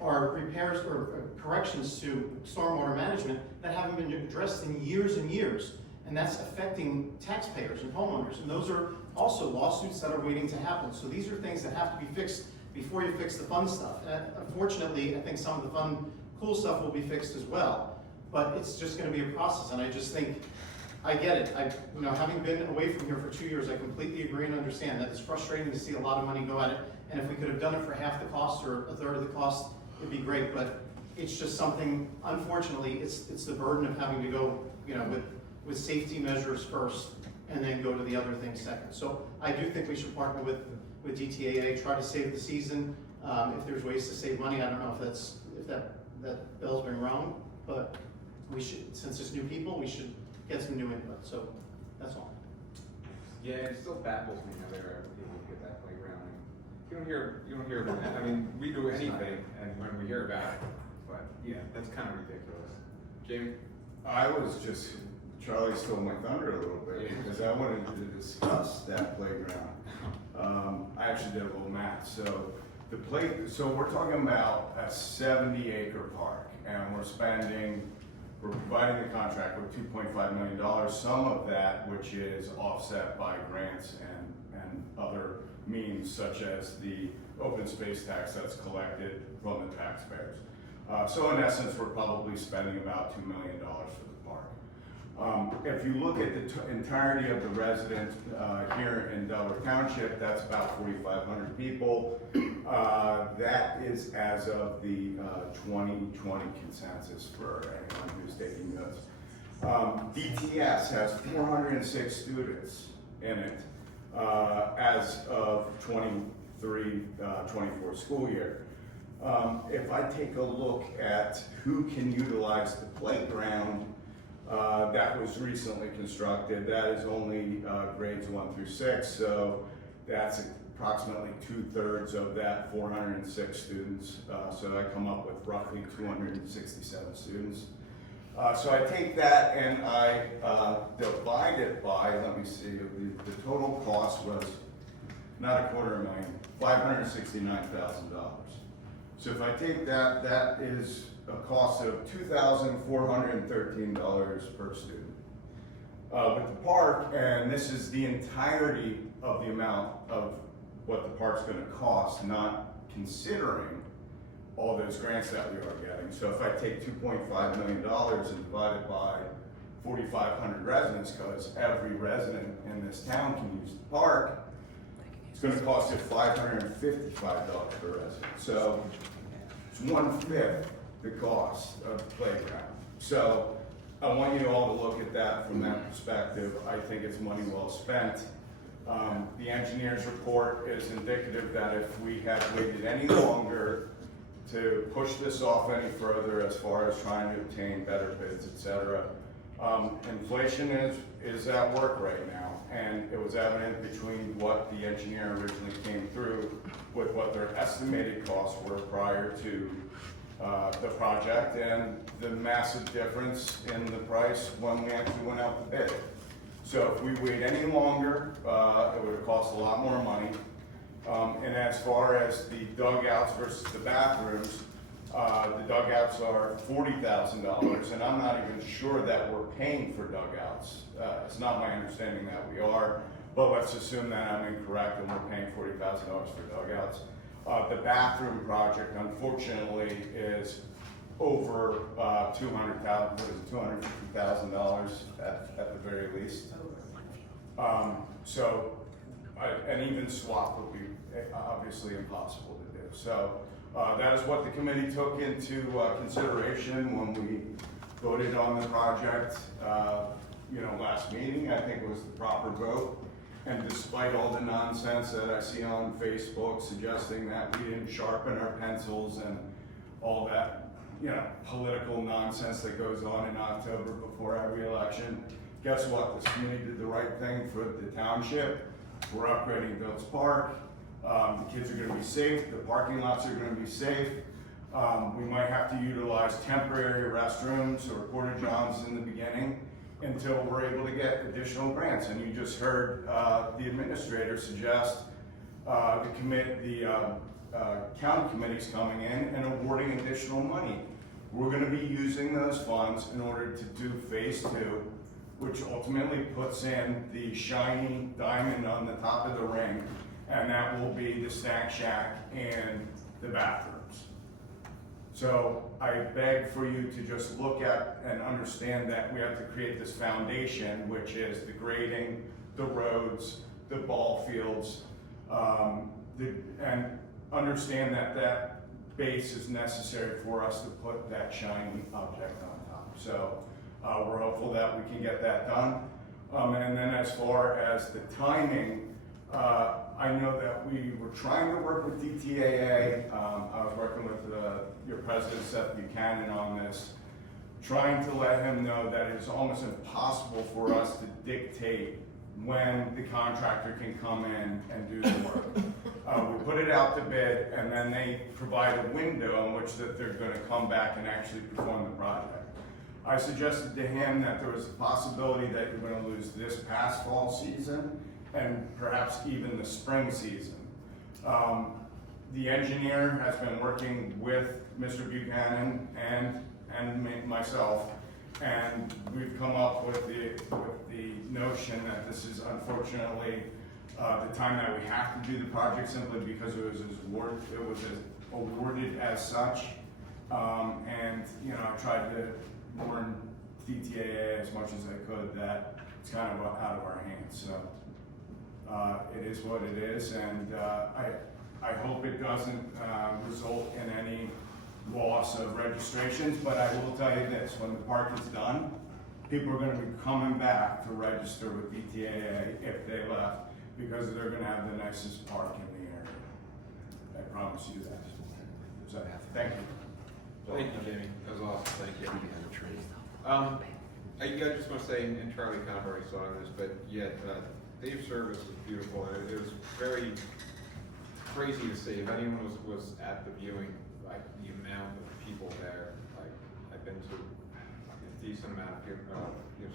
are repairs or corrections to stormwater management that haven't been addressed in years and years. And that's affecting taxpayers and homeowners. And those are also lawsuits that are waiting to happen. So these are things that have to be fixed before you fix the fun stuff. And unfortunately, I think some of the fun, cool stuff will be fixed as well. But it's just gonna be a process, and I just think, I get it. Having been away from here for 2 years, I completely agree and understand that it's frustrating to see a lot of money go at it. And if we could have done it for half the cost or a third of the cost, it'd be great. But it's just something, unfortunately, it's the burden of having to go, with safety measures first and then go to the other things second. So I do think we should partner with DTAA, try to save the season. If there's ways to save money, I don't know if that bell's been rung, but we should, since it's new people, we should get some new input. So that's all. Yeah, it still baffles me how they're able to get that playground. You don't hear about that. I mean, we do anything, and when we hear about it, but yeah, that's kind of ridiculous. Jamie? Charlie stole my thunder a little bit, because I wanted to discuss that playground. I actually did a little math. So we're talking about a 70-acre park, and we're providing the contract with $2.5 million. Some of that, which is offset by grants and other means, such as the open space tax that's collected from the taxpayers. So in essence, we're probably spending about $2 million for the park. If you look at the entirety of the residents here in Delaware Township, that's about 4,500 people. That is as of the 2020 consensus for anyone who's taking notes. DTS has 406 students in it as of 23-24 school year. If I take a look at who can utilize the playground that was recently constructed, that is only grades 1 through 6, so that's approximately 2/3 of that 406 students. So I come up with roughly 267 students. So I take that and I divide it by, let me see, the total cost was not $250,000, $569,000. So if I take that, that is a cost of $2,413 per student. With the park, and this is the entirety of the amount of what the park's gonna cost, not considering all those grants that we are getting. So if I take $2.5 million and divide it by 4,500 residents, because every resident in this town can use the park, It's gonna cost you $555 per resident. So it's 1/5 the cost of the playground. So I want you all to look at that from that perspective. I think it's money well spent. The engineer's report is indicative that if we had waited any longer to push this off any further as far as trying to obtain better bids, et cetera, inflation is at work right now. And it was evident between what the engineer originally came through with what their estimated costs were prior to the project and the massive difference in the price when we actually went out to bid. So if we wait any longer, it would have cost a lot more money. And as far as the dugouts versus the bathrooms, the dugouts are $40,000, and I'm not even sure that we're paying for dugouts. It's not my understanding that we are, but let's assume that I'm incorrect and we're paying $40,000 for dugouts. The bathroom project, unfortunately, is over $250,000 at the very least. An even swap would be obviously impossible to do. So that is what the committee took into consideration when we voted on the project. Last meeting, I think it was the proper vote. And despite all the nonsense that I see on Facebook suggesting that we didn't sharpen our pencils and all that, political nonsense that goes on in October before every election, guess what? This committee did the right thing for the township. We're upgrading Bills Park. The kids are going to be safe. The parking lots are going to be safe. We might have to utilize temporary restrooms or porta-johns in the beginning until we're able to get additional grants. And you just heard the administrator suggest the county committees coming in and awarding additional money. We're going to be using those funds in order to do phase 2, which ultimately puts in the shiny diamond on the top of the ring, and that will be the snack shack and the bathrooms. So I beg for you to just look at and understand that we have to create this foundation, which is the grading, the roads, the ball fields, and understand that that base is necessary for us to put that shiny object on top. So we're hopeful that we can get that done. And then as far as the timing, I know that we were trying to work with DTAA. I was working with your president, Seth Buchanan, on this, trying to let him know that it is almost impossible for us to dictate when the contractor can come in and do the work. We put it out to bid, and then they provide a window in which that they're going to come back and actually perform the project. I suggested to him that there was a possibility that you're going to lose this past fall season and perhaps even the spring season. The engineer has been working with Mr. Buchanan and myself, and we've come up with the notion that this is unfortunately the time that we have to do the project simply because it was awarded as such. And I tried to warn DTAA as much as I could that it's kind of out of our hands. So it is what it is, and I hope it doesn't result in any loss of registrations, but I will tell you this, when the park is done, people are going to be coming back to register with DTAA if they left, because they're going to have the nicest park in the area. I promise you that. So, thank you. Thank you, Jamie. That was awesome. Thank you. I just want to say, and Charlie kind of already saw this, but Dave's service was beautiful, and it was very crazy to see. If anyone was at the viewing, like the amount of people there, like I've been to a decent amount of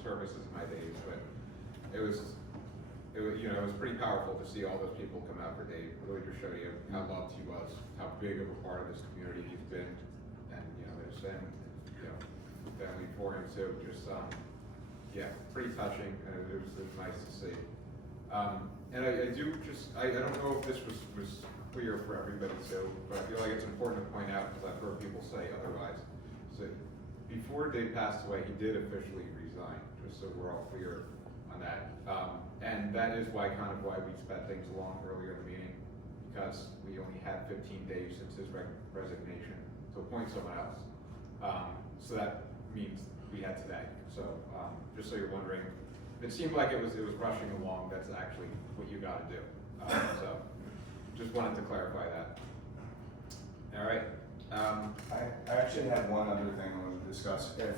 services in my days, but it was pretty powerful to see all those people come out for Dave. Really to show you how loved he was, how big of a part of this community he's been, and there's been family for him too. Just pretty touching, and it was nice to see. And I don't know if this was clear for everybody, but I feel like it's important to point out, because I've heard people say otherwise. So before Dave passed away, he did officially resign, just so we're all clear. on that. And that is why we sped things along earlier in the meeting, because we only had 15 days since his resignation to appoint someone else. So that means we had today. So just so you're wondering, it seemed like it was rushing along. That's actually what you got to do. So just wanted to clarify that. All right. I actually have one other thing I want to discuss. If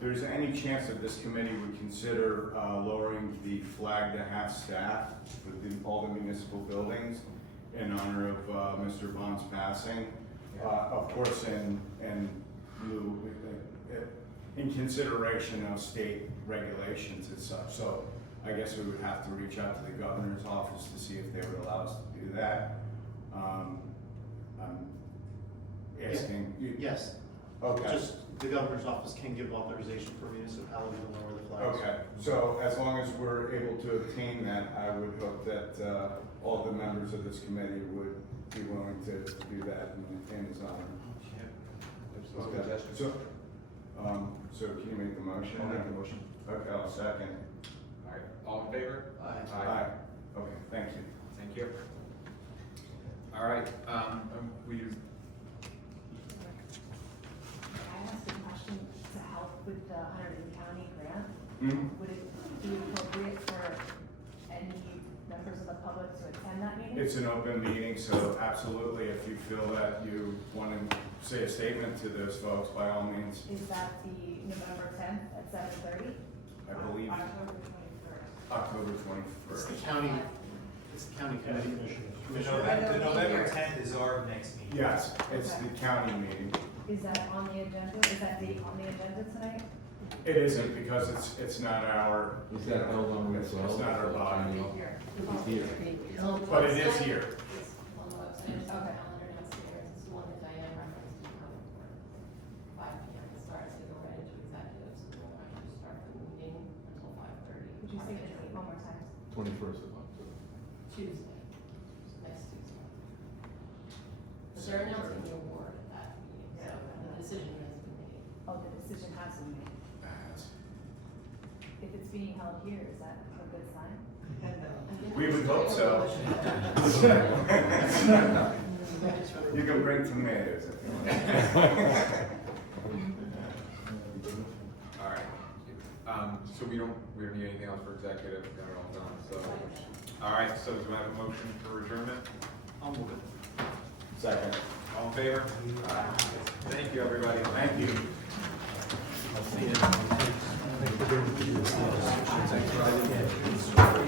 there's any chance that this committee would consider lowering the flag to half staff for all the municipal buildings in honor of Mr. Bond's passing, of course, in consideration of state regulations and such. So I guess we would have to reach out to the governor's office to see if they would allow us to do that. I'm asking. Yes. Okay. Just the governor's office can give authorization for municipality to lower the flags. Okay, so as long as we're able to obtain that, I would hope that all the members of this committee would be willing to do that in his honor. Okay. So can you make the motion? I'll make the motion. Okay, I'll second. All right. All in favor? Aye. Okay, thank you. Thank you. All right. We. I asked a question to help with the Hunterdon County grant. Mhm. Would it be appropriate for any members of the public to attend that meeting? It's an open meeting, so absolutely, if you feel that you want to say a statement to those folks, by all means. Is that the November 10th at 7:30? I believe October 21st. October It's 21st. the county committee. The November 10th is our next meeting. Yes, it's the county meeting. Is that on the agenda? Is that date on the agenda tonight? It isn't, because it's not our. Is that held on the It's not our body. Here. It's here. But it is here. It's on the website, there's a calendar downstairs, it's the one that Diane referenced to come for 5 p.m. It starts to go right into executives, so we won't actually start the meeting until 5:30. Would you say the date one more time? 21st of October. Tuesday, next Tuesday. But they're announcing the award at that meeting, so the decision has been made. Oh, the decision has been made. If it's being held here, is that a good sign? We would hope so. You can bring tomatoes if you want. All right. So we don't need anything else for executive. We got it all done. So, all right. So do we have a motion for adjournment? I'll move it. Second. All in favor? Thank you, everybody. Thank you. Thanks for doing it.